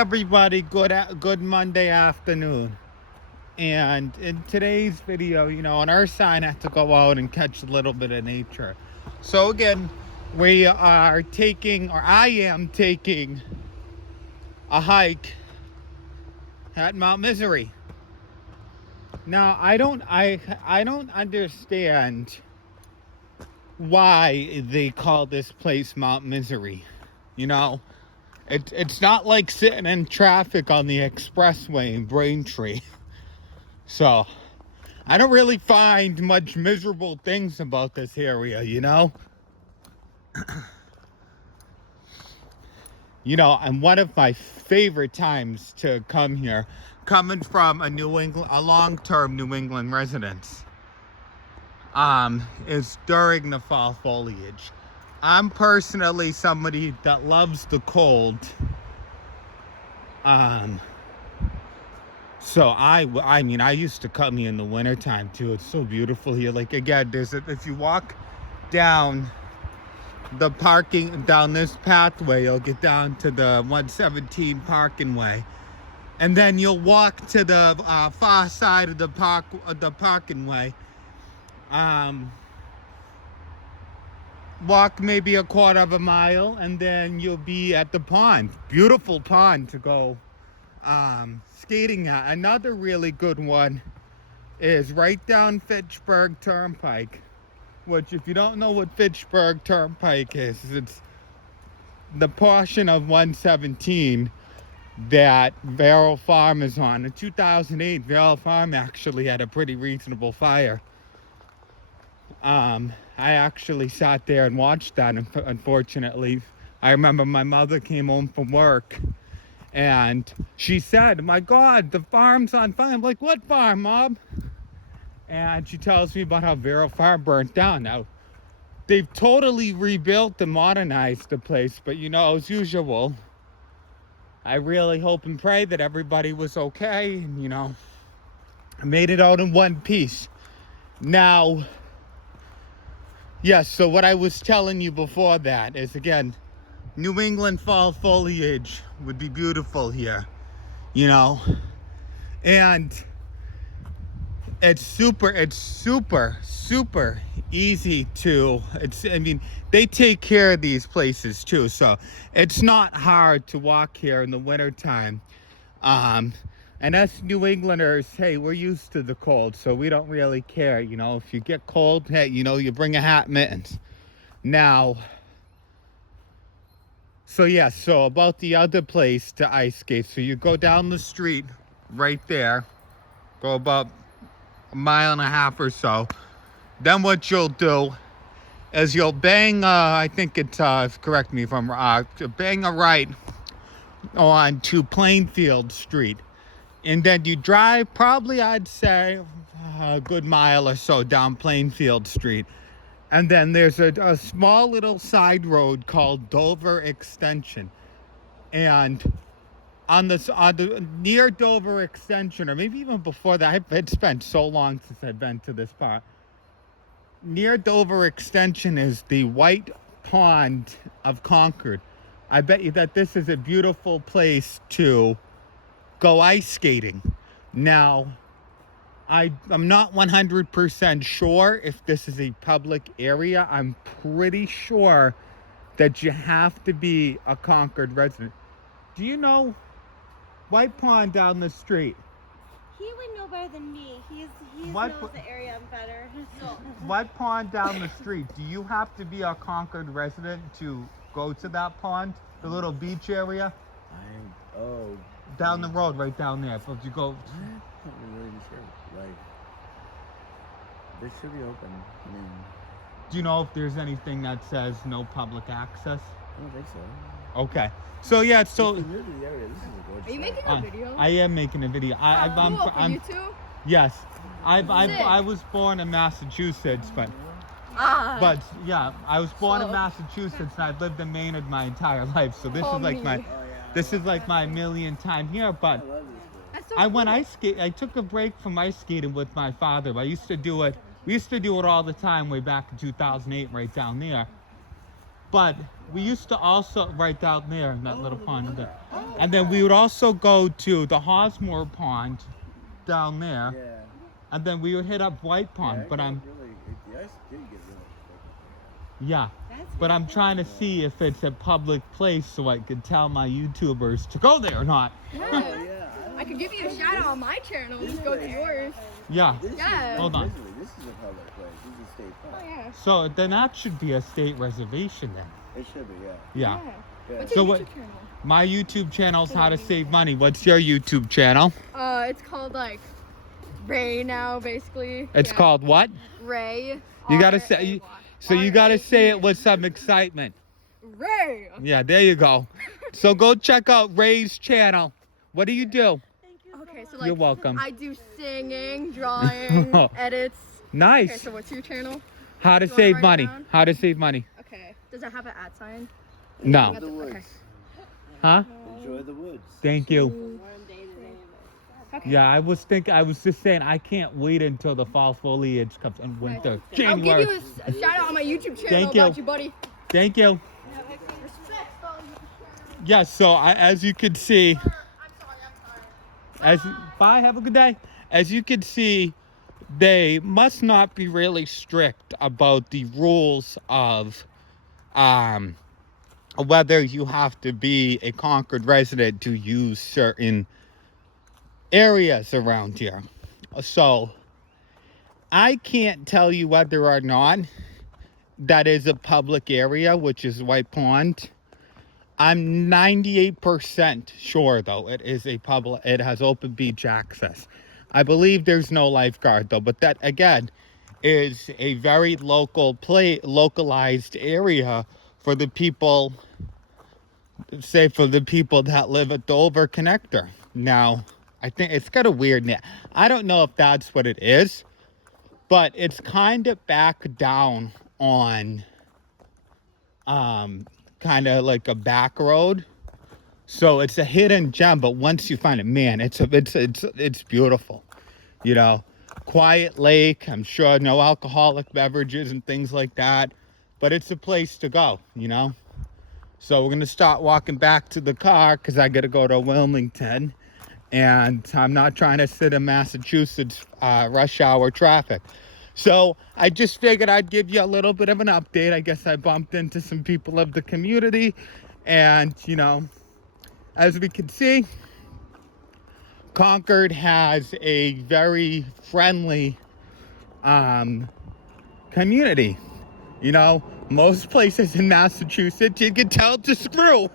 everybody, good Monday afternoon. And in today's video, on our sign, I have to go out and catch a little bit of nature. So again, we are taking, or I am taking, a hike at Mount Misery. Now, I don't understand why they call this place Mount Misery. It's not like sitting in traffic on the expressway in Braintree. So, I don't really find much miserable things about this area, And one of my favorite times to come here, coming from a long-term New England residence, is during the fall foliage. I'm personally somebody that loves the cold. So I mean, I used to come here in the wintertime too. It's so beautiful here. Like, again, if you walk down down this pathway, you'll get down to the 117 parking way. And then you'll walk to the far side of the parking way. Walk maybe a quarter of a mile, and then you'll be at the pond. Beautiful pond to go skating at. Another really good one is right down Fitchburg Turnpike, which, if you don't know what Fitchburg Turnpike is, it's the portion of 117 that Vero Farm is on. In 2008, Vero Farm actually had a pretty reasonable fire. I actually sat there and watched that, and unfortunately, I remember my mother came home from work and she said, "My God, the farm's on fire." I'm like, "What farm, Mom?" And she tells me about how Vero Farm burnt down. Now, they've totally rebuilt and modernized the place, but as usual, I really hope and pray that everybody was okay and, I made it out in one piece. Now, yes, so what I was telling you before that is, again, New England fall foliage would be beautiful here, and it's super easy to, they take care of these places too, so it's not hard to walk here in the wintertime. And us New Englanders, hey, we're used to the cold, so we don't really care. If you get cold, hey, you bring a hat, mittens. Now, so about the other place to ice skate. So you go down the street right there, go about a mile and a half or so. Then what you'll do is you'll bang, I think it's, correct me if I'm wrong, bang a right on to Plainfield Street. And then you drive probably, I'd say, a good mile or so down Plainfield Street. And then there's a small little side road called Dover Extension. And on the near Dover Extension, or maybe even before that, it's been so long since I've been to this part. Near Dover Extension is the White Pond of Concord. I bet you that this is a beautiful place to go ice skating. Now, I'm not 100% sure if this is a public area. I'm pretty sure that you have to be a Concord resident. Do you know White Pond down the street? He would know better than me. He knows the area better. So. White Pond down the street. Do you have to be a Concord resident to go to that pond? The little beach area? Down the road, right down there. So if you go... I'm not really sure. Like, they should be open. Do you know if there's anything that says no public access? I don't think so. Okay. So yeah, so... If you're new to the area, this is a gorgeous Are you making a video? I am making a video. I'm YouTube? Yes. I was born in Massachusetts, but yeah, I was born in Massachusetts and I've lived in Maynard my entire life. So this is like my millionth time here, but I went ice skate. I took a break from ice skating with my father. I used to do it. We used to do it all the time way back in 2008, right down there. But we used to also, right down there in that little pond. And then we would also go to the Hosmore Pond down there. Yeah. And then we would hit up White Pond. Yeah, But the I'm, ice did get really thick. yeah. That's But I'm really trying to cool. see if it's a public place so I could tell my YouTubers to go there or not. Oh, Yeah. yeah. I could give you a shout out on my channel. Just go to yours. Yeah. This Yeah. is Hold on. This is a public place. This is a state Oh park. yeah. So then that should be a state reservation then. It should be, yeah. Yeah. Yeah. What's So your what- YouTube channel? My YouTube channel is How to Save Money. What's your YouTube channel? It's called like Ray now, basically. It's Yeah. called what? Ray. You gotta say. So you gotta say it with some excitement. Ray. Yeah, there you go. So go check out Ray's channel. What do you do? Thank you so Okay, so much. like You're welcome. I do singing, drawing, edits. Okay, Nice. so what's your channel? How to You wanna save write it money. down? How to save money. Okay. Does it have an @ sign? No. The woods. Okay. Huh? Enjoy the woods. Thank you. Warm day today, but- Okay. Yeah, I was just saying I can't wait until the fall foliage comes in winter. I'll January. give you a shout out on my YouTube channel Thank you. about you, buddy. Thank you. Respect, though. Yeah, so as you can see, bye, have a good day. As you can see, they must not be really strict about the rules of whether you have to be a Concord resident to use certain areas around here. So I can't tell you whether or not that is a public area, which is White Pond. I'm 98% sure though it is a public, it has open beach access. I believe there's no lifeguard though, but that again is a very localized area for the people, say for the people that live at Dover Connector. Now, I think it's got a weird name. I don't know if that's what it is, but it's kind of back down on kind of like a back road. So it's a hidden gem, but once you find it, man, it's beautiful. You know, quiet lake. I'm sure no alcoholic beverages and things like that, but it's a place to go, you know. So we're gonna start walking back to the car because I gotta go to Wilmington, and I'm not trying to sit in Massachusetts rush hour traffic. So I just figured I'd give you a little bit of an update. I guess I bumped into some people of the community, and you know, as we can see, Concord has a very friendly community. You know, most places in Massachusetts, you can tell it's a screw.